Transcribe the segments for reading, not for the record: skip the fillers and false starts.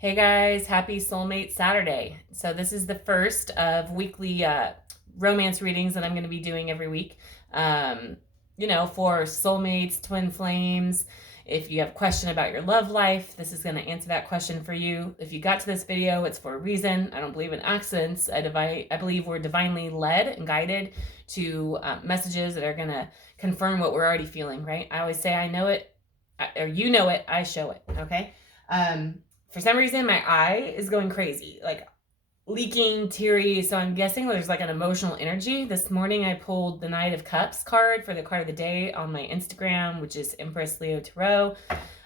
Hey guys, happy Soulmate Saturday. So this is the first of weekly romance readings that I'm going to be doing every week. Um, for soulmates, twin flames. If you have a question about your love life, this is going to answer that question for you. If you got to this video, it's for a reason. I don't believe in accidents. I believe we're divinely led and guided to messages that are going to confirm what we're already feeling, right? I always say I know it, or you know it, I show it, okay? For some reason, my eye is going crazy, like leaking, teary. So I'm guessing there's like an emotional energy. This morning, I pulled the Knight of Cups card for the card of the day on my Instagram, which is Empress Leo Tarot.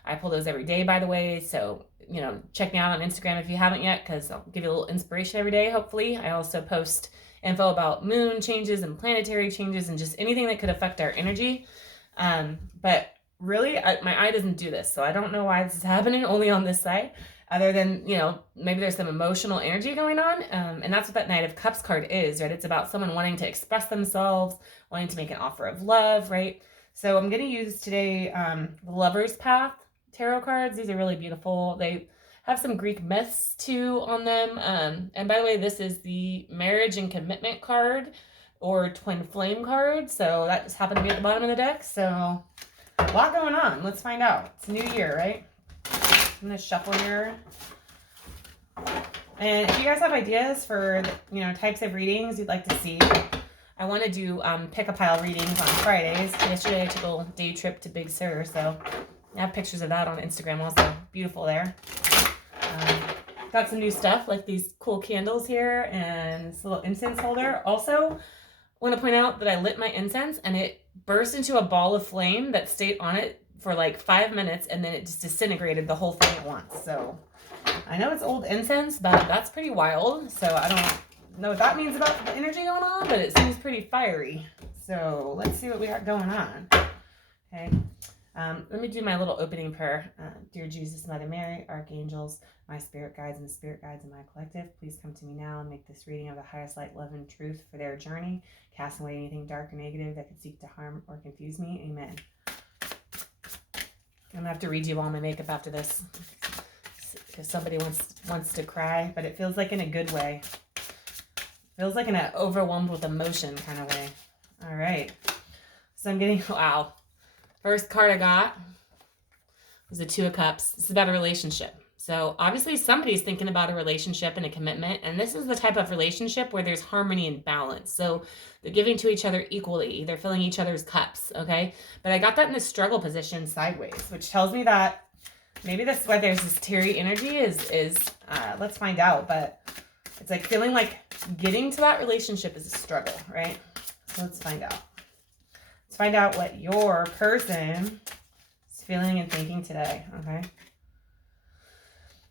I pull those every day, by the way. So, check me out on Instagram if you haven't yet, because I'll give you a little inspiration every day, hopefully. I also post info about moon changes and planetary changes and just anything that could affect our energy. But really, my eye doesn't do this. So I don't know why this is happening only on this side. Other than, maybe there's some emotional energy going on. And that's what that Knight of Cups card is, right? It's about someone wanting to express themselves, wanting to make an offer of love, right? So I'm going to use today the Lover's Path tarot cards. These are really beautiful. They have some Greek myths too on them. And by the way, this is the Marriage and Commitment card or Twin Flame card. So that just happened to be at the bottom of the deck. So a lot going on. Let's find out. It's a new year, right? I'm going to shuffle here. And if you guys have ideas for, types of readings you'd like to see, I want to do pick a pile readings on Fridays. Yesterday I took a little day trip to Big Sur, so I have pictures of that on Instagram also. Beautiful there. Got some new stuff like these cool candles here and this little incense holder. Also, want to point out that I lit my incense and it burst into a ball of flame that stayed on it for like 5 minutes, and then it just disintegrated the whole thing at once. So I know it's old incense, but that's pretty wild. So I don't know what that means about the energy going on, but it seems pretty fiery. So let's see what we got going on. Okay. Let me do my little opening prayer. Dear Jesus, Mother Mary, archangels, my spirit guides and spirit guides in my collective, please come to me now and make this reading of the highest light, love, and truth for their journey. Cast away anything dark or negative that could seek to harm or confuse me. Amen. I'm gonna have to read you all my makeup after this because somebody wants to cry, but it feels like in a good way. Feels like in an overwhelmed with emotion kind of way. All right. So I'm getting, wow. First card I got was the Two of Cups. It's about a relationship. So obviously somebody's thinking about a relationship and a commitment, and this is the type of relationship where there's harmony and balance. So they're giving to each other equally. They're filling each other's cups, okay? But I got that in a struggle position sideways, which tells me that maybe that's why there's this teary energy is let's find out. But it's like feeling like getting to that relationship is a struggle, right? So let's find out. Let's find out what your person is feeling and thinking today, okay?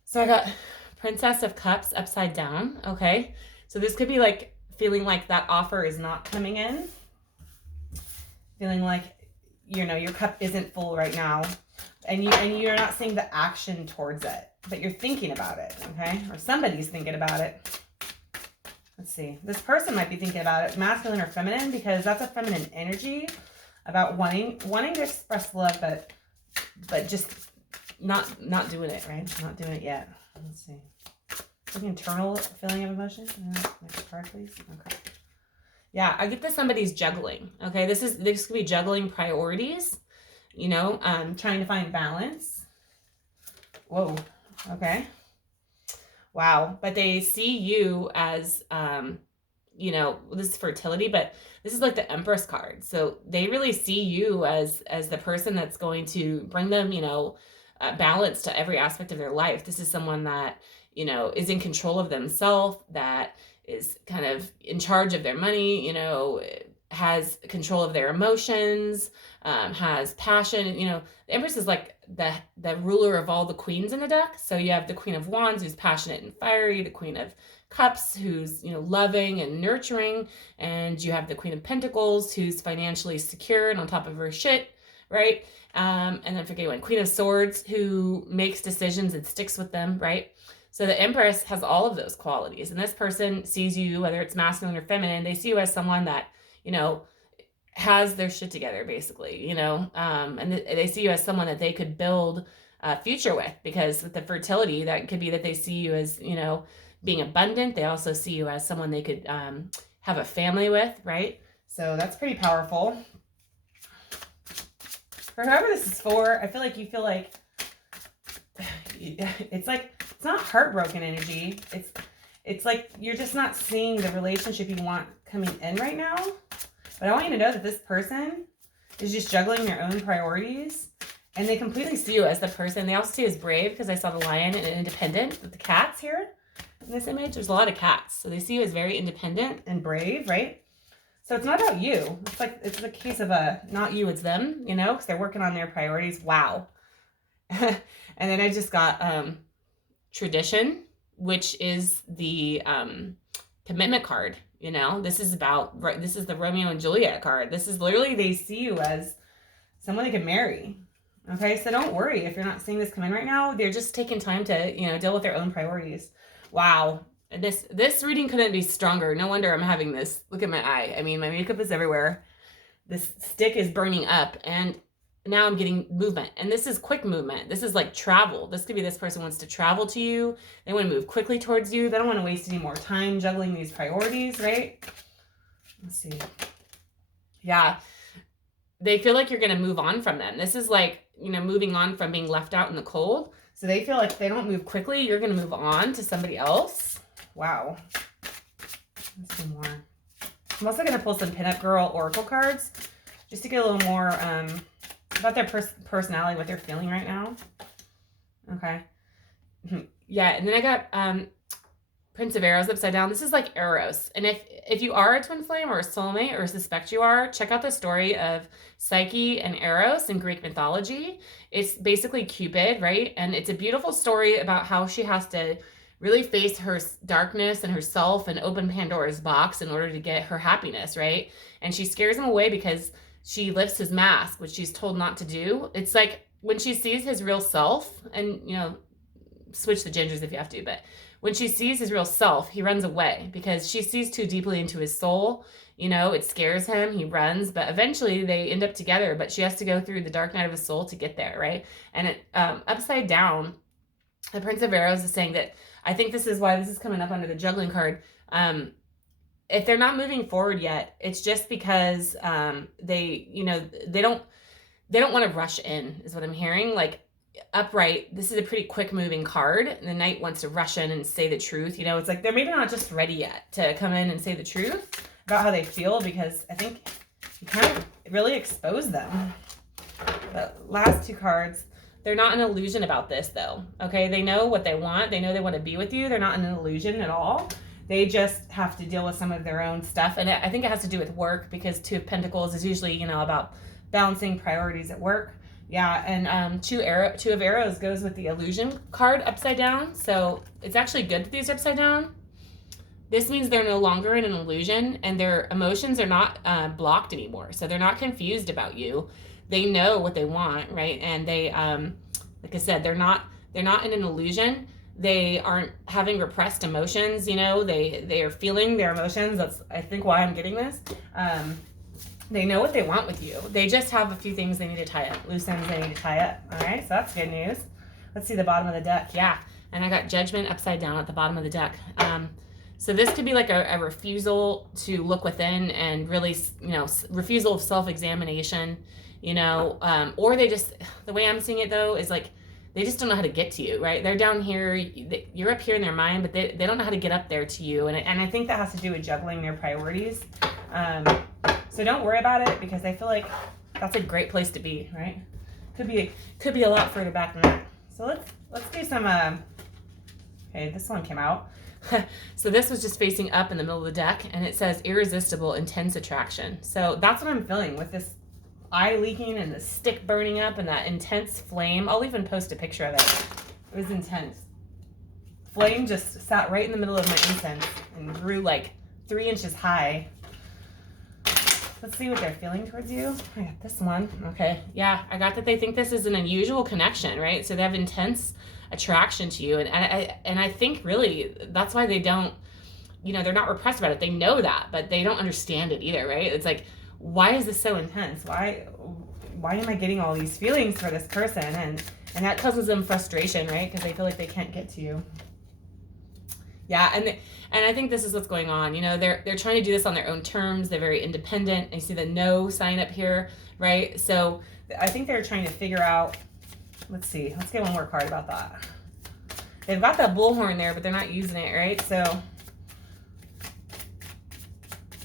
So I got Princess of Cups upside down, okay? So this could be like feeling like that offer is not coming in. Feeling like, your cup isn't full right now. And you're not seeing the action towards it, but you're thinking about it, okay? Or somebody's thinking about it. Let's see. This person might be thinking about it, masculine or feminine, because that's a feminine energy about wanting to express love, but just not doing it, right? Not doing it yet. Let's see. Like internal feeling of emotion. Next card, please. Okay. Yeah, I get that somebody's juggling. Okay, this could be juggling priorities. Trying to find balance. Whoa. Okay. Wow. But they see you as, this is fertility, but this is like the Empress card. So they really see you as the person that's going to bring them, balance to every aspect of their life. This is someone that, is in control of themselves, that is kind of in charge of their money, has control of their emotions, has passion. The Empress is like the ruler of all the queens in the deck. So you have the Queen of Wands, who's passionate and fiery, the Queen of Cups, who's, loving and nurturing, and you have the Queen of Pentacles, who's financially secure and on top of her shit, right? And then forget one, Queen of Swords, who makes decisions and sticks with them, right? So the Empress has all of those qualities, and this person sees you, whether it's masculine or feminine, they see you as someone that, has their shit together, basically, and they see you as someone that they could build future with, because with the fertility, that could be that they see you as, you know, being abundant. They also see you as someone they could have a family with, right? So that's pretty powerful. For whoever this is for, I feel like you feel like it's not heartbroken energy. It's like you're just not seeing the relationship you want coming in right now. But I want you to know that this person is just juggling their own priorities, and they completely see you as the person. They also see you as brave, because I saw the lion and independent with the cats here in this image. There's a lot of cats. So they see you as very independent and brave, right? So it's not about you. It's like, it's a case of not you, it's them, you know, because they're working on their priorities. Wow. And then I just got tradition, which is the commitment card. You know, this is the Romeo and Juliet card. This is literally, they see you as someone they can marry. Okay, so don't worry if you're not seeing this come in right now. They're just taking time to, you know, deal with their own priorities. Wow. This reading couldn't be stronger. No wonder I'm having this. Look at my eye. I mean, my makeup is everywhere. This stick is burning up, and now I'm getting movement. And this is quick movement. This is like travel. This could be this person wants to travel to you. They want to move quickly towards you. They don't want to waste any more time juggling these priorities, right? Let's see. Yeah. They feel like you're going to move on from them. This is like, you know, moving on from being left out in the cold. So they feel like if they don't move quickly, you're going to move on to somebody else. Wow. Let's see more. I'm also going to pull some Pinup Girl Oracle cards just to get a little more about their personality, what they're feeling right now. Okay. Yeah, and then I got Prince of Arrows upside down. This is like Eros. And if you are a twin flame or a soulmate, or suspect you are, check out the story of Psyche and Eros in Greek mythology. It's basically Cupid, right? And it's a beautiful story about how she has to really face her darkness and herself and open Pandora's box in order to get her happiness, right? And she scares him away because she lifts his mask, which she's told not to do. It's like when she sees his real self, and, you know, switch the gingers if you have to, but when she sees his real self, he runs away because she sees too deeply into his soul. You know, it scares him. He runs, but eventually they end up together, but she has to go through the dark night of his soul to get there, right? And it, upside down, the Prince of Arrows is saying that, I think this is why this is coming up under the juggling card. If they're not moving forward yet, it's just because they, you know, they don't want to rush in, is what I'm hearing. Like, upright, this is a pretty quick moving card. The knight wants to rush in and say the truth. You know, it's like they're maybe not just ready yet to come in and say the truth about how they feel, because I think you kind of really expose them. The last two cards, they're not an illusion about this though. Okay, they know what they want. They know they want to be with you. They're not an illusion at all. They just have to deal with some of their own stuff. And I think it has to do with work, because Two of Pentacles is usually, you know, about balancing priorities at work. Yeah, and Two of Arrows goes with the illusion card upside down. So it's actually good that these are upside down. This means they're no longer in an illusion, and their emotions are not blocked anymore. So they're not confused about you. They know what they want, right? And they, like I said, they're not in an illusion. They aren't having repressed emotions. You know, they are feeling their emotions. That's, I think, why I'm getting this. They know what they want with you. They just have a few things they need to tie up. Loose ends they need to tie up. All right, so that's good news. Let's see the bottom of the deck. Yeah, and I got Judgment upside down at the bottom of the deck. So this could be like a refusal to look within and really, you know, refusal of self-examination, you know, or they just, the way I'm seeing it though, is like, they just don't know how to get to you, right? They're down here, you're up here in their mind, but they don't know how to get up there to you. And I think that has to do with juggling their priorities. So don't worry about it, because I feel like that's a great place to be, right? Could be a lot further back than that. So let's do some, okay, this one came out. So this was just facing up in the middle of the deck, and it says irresistible, intense attraction. So that's what I'm feeling with this eye leaking and the stick burning up and that intense flame. I'll even post a picture of it. It was intense. Flame just sat right in the middle of my incense and grew like 3 inches high. Let's see what they're feeling towards you. I got this one. Okay, yeah, I got that they think this is an unusual connection, right? So they have intense attraction to you, and I think really that's why they don't, you know, they're not repressed about it. They know that, but they don't understand it either, right? It's like, why is this so intense? Why am I getting all these feelings for this person? And that causes them frustration, right? Because they feel like they can't get to you. Yeah, and I think this is what's going on. You know, they're trying to do this on their own terms. They're very independent. I see the no sign up here, right? So I think they're trying to figure out, let's see, let's get one more card about that. They've got that bullhorn there, but they're not using it, right? So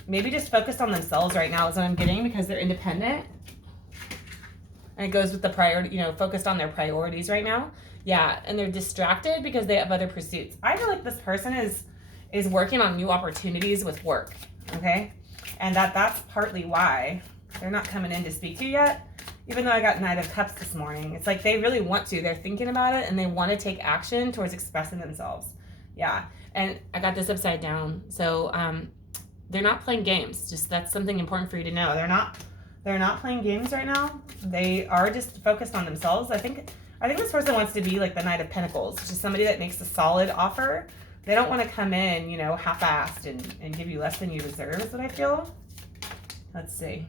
maybe just focused on themselves right now is what I'm getting, because they're independent. And it goes with the priority, you know, focused on their priorities right now. Yeah, and they're distracted because they have other pursuits. I feel like this person is working on new opportunities with work, okay? And that's partly why they're not coming in to speak to you yet, even though I got Knight of Cups this morning. It's like they really want to. They're thinking about it, and they want to take action towards expressing themselves. Yeah, and I got this upside down. So they're not playing games. Just that's something important for you to know. They're not playing games right now. They are just focused on themselves. I think this person wants to be like the Knight of Pentacles, just somebody that makes a solid offer. They don't want to come in, you know, half-assed and give you less than you deserve, is what I feel. Let's see.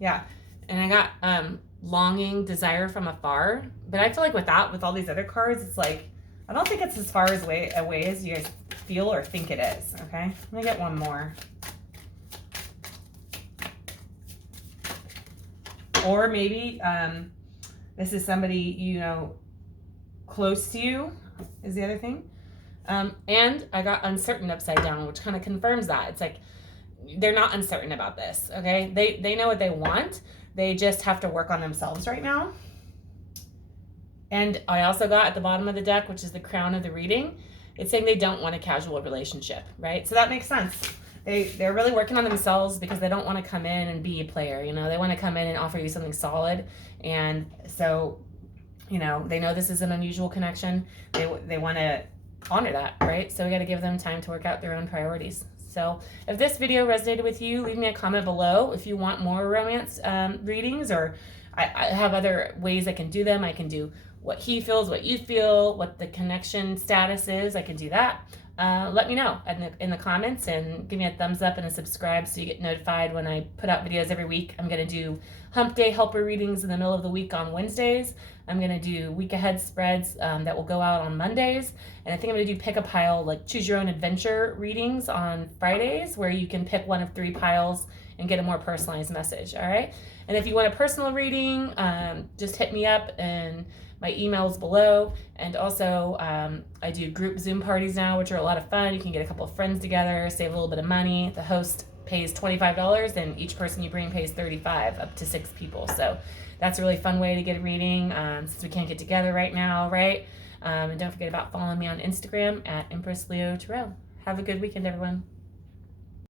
Yeah, and I got longing, desire from afar. But I feel like with all these other cards, it's like, I don't think it's as far away as you guys feel or think it is, okay? Let me get one more. Or maybe this is somebody, you know, close to you is the other thing. And I got uncertain upside down, which kind of confirms that. It's like they're not uncertain about this, okay? They know what they want. They just have to work on themselves right now. And I also got at the bottom of the deck, which is the crown of the reading, it's saying they don't want a casual relationship, right? So that makes sense. They're really working on themselves because they don't want to come in and be a player, you know? They want to come in and offer you something solid. And so, you know, they know this is an unusual connection. They want to honor that, right? So we got to give them time to work out their own priorities. So if this video resonated with you, leave me a comment below. If you want more romance readings, or I have other ways I can do them. I can do what he feels, what you feel, what the connection status is. I can do that. Let me know in the comments, and give me a thumbs up and a subscribe so you get notified when I put out videos every week. I'm going to do hump day helper readings in the middle of the week on Wednesdays. I'm going to do week ahead spreads that will go out on Mondays. And I think I'm going to do pick a pile, like choose your own adventure readings on Fridays, where you can pick one of 3 piles and get a more personalized message. All right. And if you want a personal reading, just hit me up, and my email's below. And also, I do group Zoom parties now, which are a lot of fun. You can get a couple of friends together, save a little bit of money. The host pays $25, and each person you bring pays $35, up to 6 people. So that's a really fun way to get a reading, since we can't get together right now, right? And don't forget about following me on Instagram at Empress Leo Tarot. Have a good weekend, everyone.